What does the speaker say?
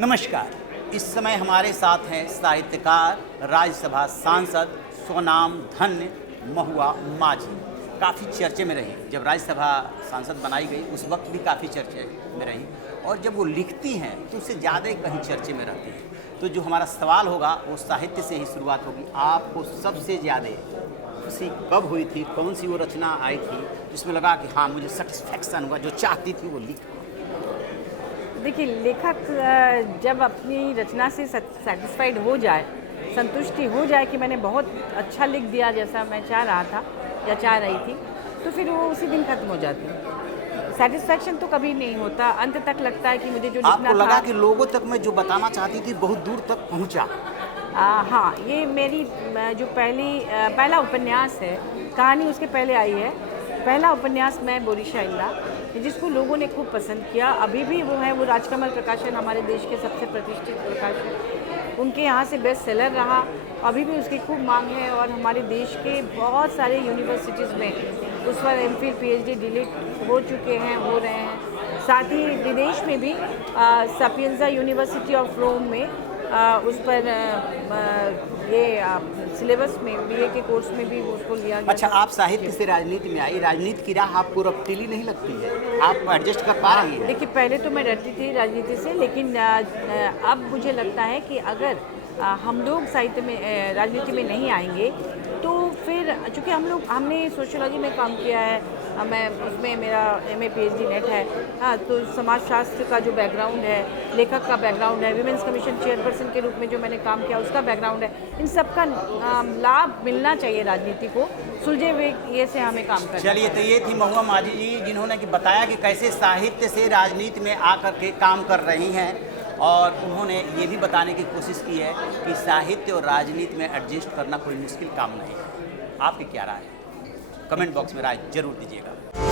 नमस्कार। इस समय हमारे साथ हैं साहित्यकार, राज्यसभा सांसद, स्वनाम धन्य महुआ माझी। काफ़ी चर्चे में रही, जब राज्यसभा सांसद बनाई गई उस वक्त भी काफ़ी चर्चे में रही, और जब वो लिखती हैं तो उससे ज़्यादा ही कहीं चर्चे में रहती हैं। तो जो हमारा सवाल होगा वो साहित्य से ही शुरुआत होगी। आपको सबसे ज़्यादा खुशी कब हुई थी, कौन सी वो रचना आई थी जिसमें लगा कि हाँ मुझे सेटिस्फैक्शन हुआ, जो चाहती थी वो लिख? देखिए, लेखक जब अपनी रचना से सेटिस्फाइड हो जाए, संतुष्टि हो जाए कि मैंने बहुत अच्छा लिख दिया जैसा मैं चाह रहा था या चाह रही थी, तो फिर वो उसी दिन खत्म हो जाती है। सेटिस्फैक्शन तो कभी नहीं होता, अंत तक लगता है कि मुझे जो लिखना आपको लगा था। कि लोगों तक मैं जो बताना चाहती थी बहुत दूर तक पहुंचा? हाँ, ये मेरी जो पहला उपन्यास है, कहानी उसके पहले आई है। पहला उपन्यास मैं बोरीशा इल्ला, जिसको लोगों ने खूब पसंद किया। अभी भी वो है, वो राजकमल प्रकाशन, हमारे देश के सबसे प्रतिष्ठित प्रकाशन, उनके यहाँ से बेस्ट सेलर रहा। अभी भी उसकी खूब मांग है और हमारे देश के बहुत सारे यूनिवर्सिटीज़ में उस पर एमफिल पीएचडी डिलीट हो चुके हैं, हो रहे हैं। साथ ही विदेश में भी सापिएंजा यूनिवर्सिटी ऑफ रोम में उस पर ये सिलेबस में बीए के कोर्स में भी उसको लिया गया। अच्छा, आप साहित्य से राजनीति में आई, राजनीति की राह आपको रफ्तीली नहीं लगती है? आप एडजस्ट कर पा रही हैं? देखिए, पहले तो मैं डरती थी राजनीति से, लेकिन अब मुझे लगता है कि अगर हम लोग साहित्य में राजनीति में नहीं आएंगे तो फिर, चूँकि हमने सोशियोलॉजी में काम किया है, मैं उसमें मेरा एमए पीएचडी नेट है। हाँ, तो समाजशास्त्र का जो बैकग्राउंड है, लेखक का बैकग्राउंड है, विमेंस कमीशन चेयरपर्सन के रूप में जो मैंने काम किया उसका बैकग्राउंड है, इन सब का लाभ मिलना चाहिए राजनीति को, सुलझे हुए ये से हमें काम करना। चलिए, तो ये थी महुआ माझी जी, जिन्होंने कि बताया कि कैसे साहित्य से राजनीति में आकर के काम कर रही हैं, और उन्होंने ये भी बताने की कोशिश की है कि साहित्य और राजनीति में एडजस्ट करना कोई मुश्किल काम नहीं है। आपकी क्या राय है? कमेंट बॉक्स में राय जरूर दीजिएगा।